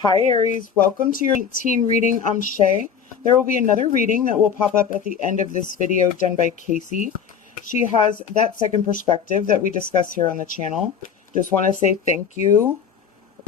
Hi Aries, welcome to your 18 reading. I'm Shay. There will be another reading that will pop up at the end of this video done by Casey. She has that second perspective that we discuss here on the channel. Just want to say thank you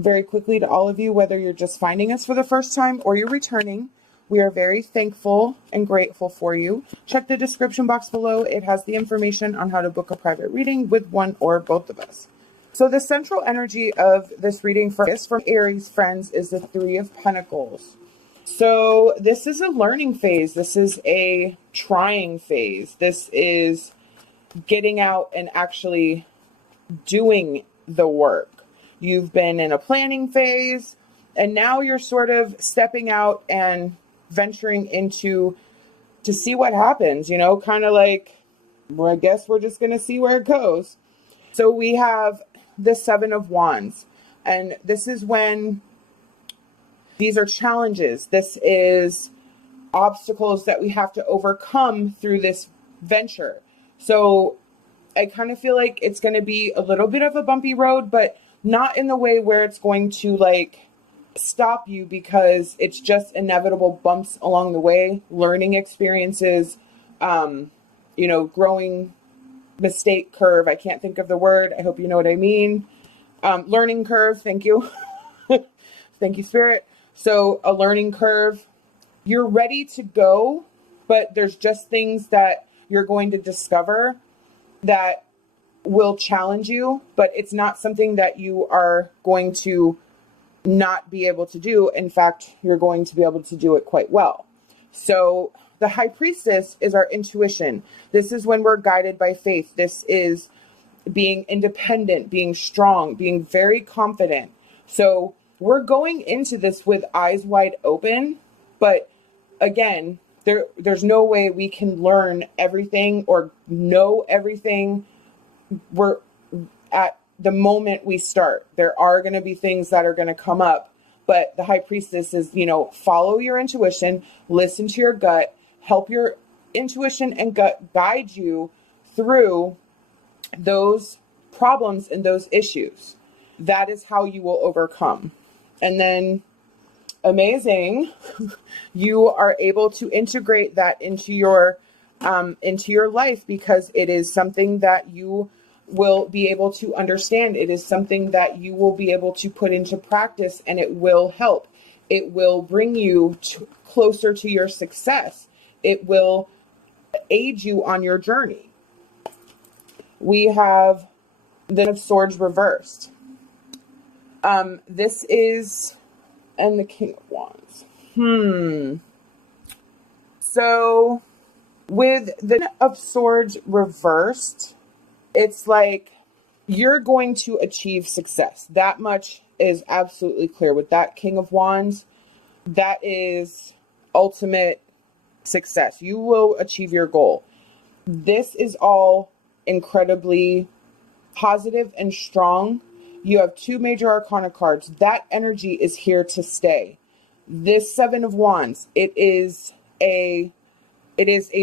very quickly to all of you, whether you're just finding us for the first time or you're returning. We are very thankful and grateful for you. Check the description box below. It has the information on how to book a private reading with one or both of us. So the central energy of this reading for Aries friends is the Three of Pentacles. So this is a learning phase. This is a trying phase. This is getting out and actually doing the work. You've been in a planning phase, and now you're sort of stepping out and venturing into to see what happens, kind of like, well, I guess we're just going to see where it goes. So we have the Seven of Wands, and this is when these are challenges. This is obstacles that we have to overcome through this venture. So I kind of feel like it's going to be a little bit of a bumpy road, but not in the way where it's going to like stop you, because it's just inevitable bumps along the way, learning experiences, growing mistake curve. I can't think of the word. I hope you know what I mean. Learning curve. Thank you. Thank you, Spirit. So a learning curve. You're ready to go, but there's just things that you're going to discover that will challenge you, but it's not something that you are going to not be able to do. In fact, you're going to be able to do it quite well. So the High Priestess is our intuition. This is when we're guided by faith. This is being independent, being strong, being very confident. So we're going into this with eyes wide open, but again, there's no way we can learn everything or know everything. We're at the moment we start. There are going to be things that are going to come up, but the High Priestess is, follow your intuition, listen to your gut, help your intuition and gut guide you through those problems and those issues. That is how you will overcome. And then amazing, you are able to integrate that into your life, because it is something that you will be able to understand. It is something that you will be able to put into practice, and it will help. It will bring you closer to your success. It will aid you on your journey. We have the Ten of Swords reversed. This is, and the King of Wands. So with the Ten of Swords reversed, it's like you're going to achieve success. That much is absolutely clear. With that King of Wands, that is ultimate success. You will achieve your goal. This is all incredibly positive and strong. You have two major arcana cards. That energy is here to stay. This Seven of Wands, it is a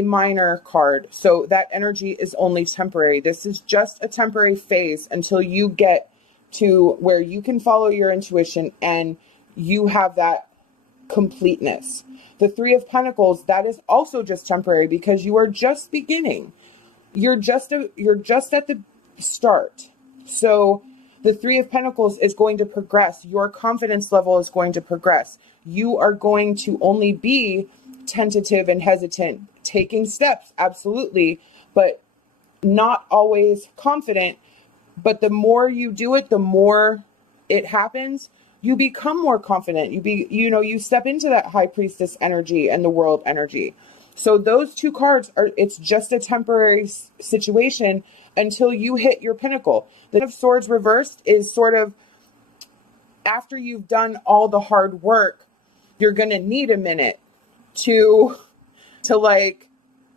minor card. So that energy is only temporary. This is just a temporary phase until you get to where you can follow your intuition and you have that completeness. The Three of Pentacles, that is also just temporary, because you are just beginning. You're just at the start. So the Three of Pentacles is going to progress. Your confidence level is going to progress. You are going to only be tentative and hesitant, taking steps, absolutely, but not always confident. But the more you do it, the more it happens. You become more confident. You step into that High Priestess energy and the World energy. So those two cards it's just a temporary situation until you hit your pinnacle. The Ten of Swords reversed is sort of after you've done all the hard work, you're going to need a minute to like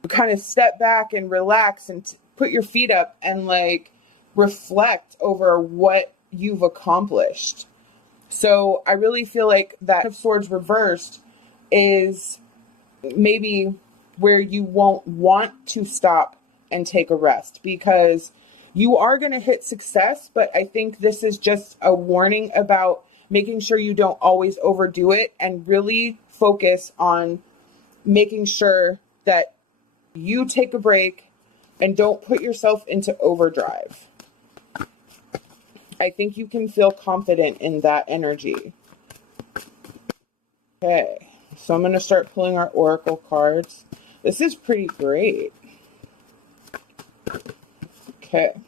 kind of step back and relax and put your feet up and like reflect over what you've accomplished. So I really feel like that Ten of Swords reversed is maybe where you won't want to stop and take a rest, because you are going to hit success. But I think this is just a warning about making sure you don't always overdo it, and really focus on making sure that you take a break and don't put yourself into overdrive. I think you can feel confident in that energy. Okay, so I'm going to start pulling our oracle cards. This is pretty great. Okay.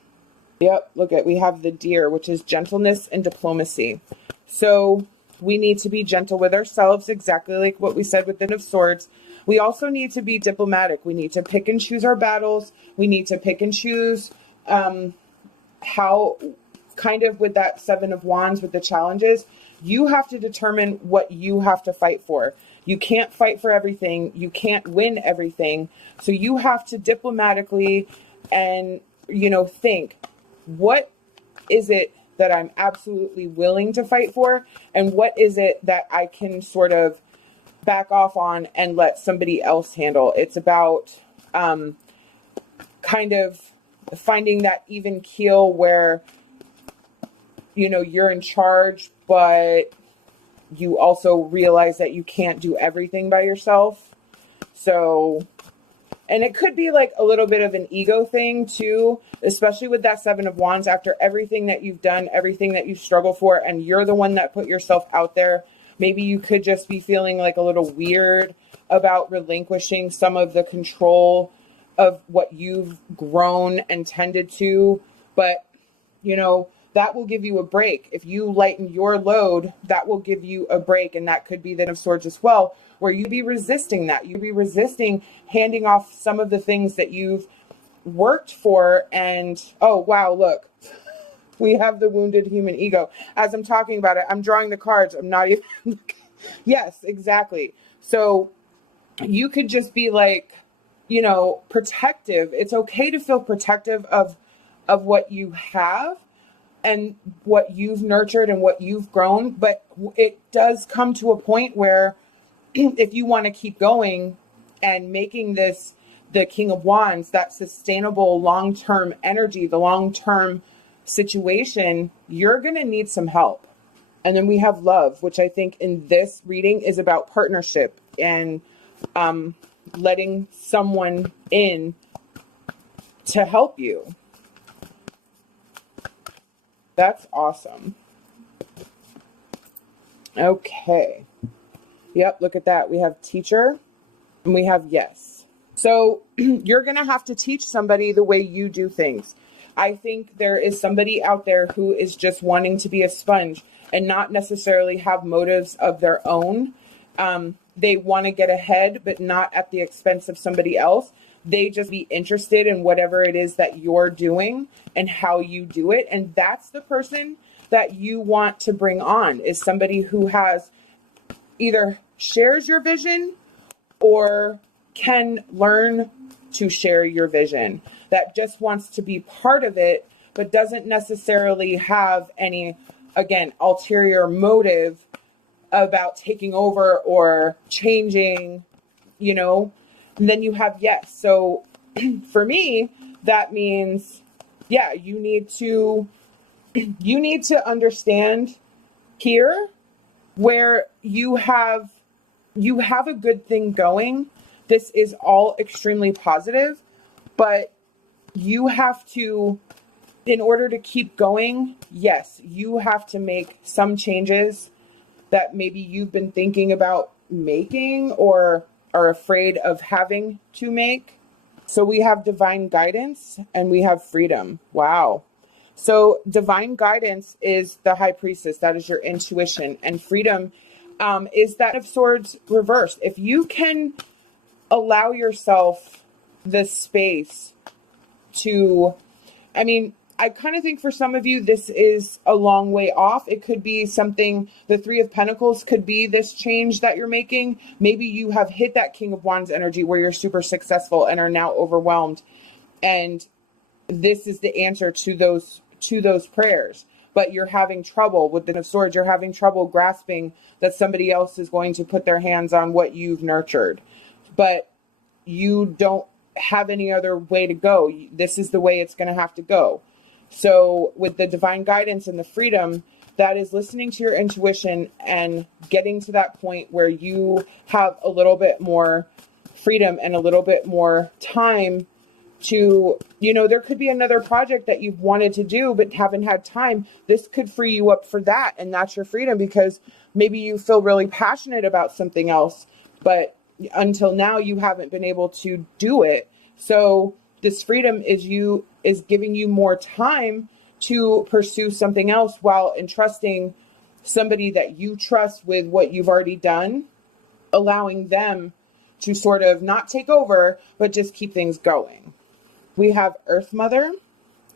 Yep, look at, we have the Deer, which is gentleness and diplomacy. So we need to be gentle with ourselves, exactly like what we said with the Ten of Swords. We also need to be diplomatic. We need to pick and choose our battles. We need to pick and choose how, kind of with that Seven of Wands, with the challenges, you have to determine what you have to fight for. You can't fight for everything. You can't win everything. So you have to diplomatically and, think, what is it that I'm absolutely willing to fight for? And what is it that I can sort of back off on and let somebody else handle? It's about kind of finding that even keel where, you're in charge, but you also realize that you can't do everything by yourself. So, and it could be like a little bit of an ego thing too, especially with that Seven of Wands. After everything that you've done, everything that you struggle for, and you're the one that put yourself out there, maybe you could just be feeling like a little weird about relinquishing some of the control of what you've grown and tended to. But, that will give you a break. If you lighten your load, that will give you a break. And that could be the Ten of Swords as well, where you'd be resisting that. You'd be resisting handing off some of the things that you've worked for. And, oh, wow, look, we have the wounded human ego. As I'm talking about it, I'm drawing the cards. I'm not even, yes, exactly. So you could just be like, protective. It's okay to feel protective of what you have and what you've nurtured and what you've grown. But it does come to a point where if you want to keep going and making this the King of Wands, that sustainable long-term energy, the long-term situation, you're going to need some help. And then we have Love, which I think in this reading is about partnership and letting someone in to help you. That's awesome. Okay. Yep, look at that. We have Teacher and we have Yes. So you're going to have to teach somebody the way you do things. I think there is somebody out there who is just wanting to be a sponge and not necessarily have motives of their own. They want to get ahead, but not at the expense of somebody else. They just be interested in whatever it is that you're doing and how you do it. And that's the person that you want to bring on, is somebody who has either shares your vision or can learn to share your vision, that just wants to be part of it, but doesn't necessarily have any, again, ulterior motive about taking over or changing, And then you have Yes. So for me, that means, yeah, you need to understand here where you have a good thing going. This is all extremely positive, but you have to, in order to keep going, yes, you have to make some changes that maybe you've been thinking about making or are afraid of having to make. So we have divine guidance and we have freedom. Wow. So divine guidance is the High Priestess. That is your intuition. And freedom is that of Swords reversed. If you can allow yourself the space to, I kind of think for some of you, this is a long way off. It could be something, the Three of Pentacles could be this change that you're making. Maybe you have hit that King of Wands energy where you're super successful and are now overwhelmed. And this is the answer to those prayers. But you're having trouble with the Ten of Swords. You're having trouble grasping that somebody else is going to put their hands on what you've nurtured. But you don't have any other way to go. This is the way it's going to have to go. So with the divine guidance and the freedom, that is listening to your intuition and getting to that point where you have a little bit more freedom and a little bit more time to, there could be another project that you've wanted to do but haven't had time. This could free you up for that, and that's your freedom, because maybe you feel really passionate about something else, but until now you haven't been able to do it. So this freedom is giving you more time to pursue something else while entrusting somebody that you trust with what you've already done, allowing them to sort of not take over, but just keep things going. We have Earth Mother.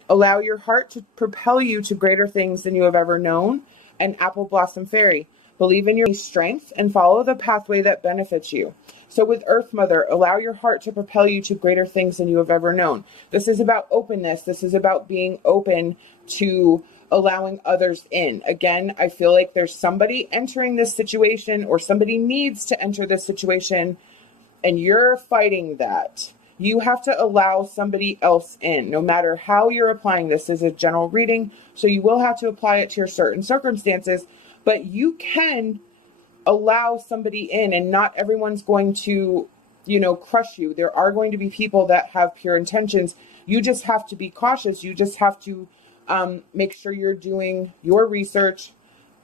Allow your heart to propel you to greater things than you have ever known. And Apple Blossom Fairy. Believe in your strength and follow the pathway that benefits you. So with Earth Mother, allow your heart to propel you to greater things than you have ever known. This is about openness. This is about being open to allowing others in. Again, I feel like there's somebody entering this situation, or somebody needs to enter this situation, and you're fighting that. You have to allow somebody else in, no matter how you're applying this. This is a general reading, so you will have to apply it to your certain circumstances, but you can allow somebody in, and not everyone's going to, crush you. There are going to be people that have pure intentions. You just have to be cautious. You just have to make sure you're doing your research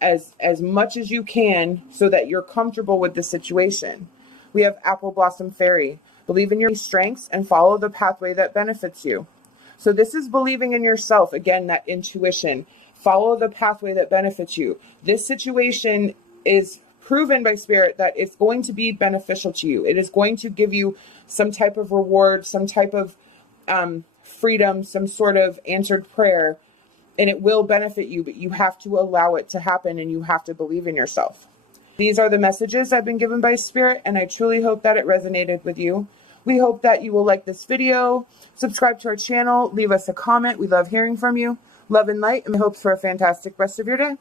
as much as you can so that you're comfortable with the situation. We have Apple Blossom Fairy. Believe in your strengths and follow the pathway that benefits you. So this is believing in yourself. Again, that intuition. Follow the pathway that benefits you. This situation is proven by Spirit that it's going to be beneficial to you. It is going to give you some type of reward, some type of freedom, some sort of answered prayer, and it will benefit you, but you have to allow it to happen, and you have to believe in yourself. These are the messages I've been given by Spirit, and I truly hope that it resonated with you. We hope that you will like this video, subscribe to our channel, leave us a comment. We love hearing from you. Love and light, and hopes for a fantastic rest of your day.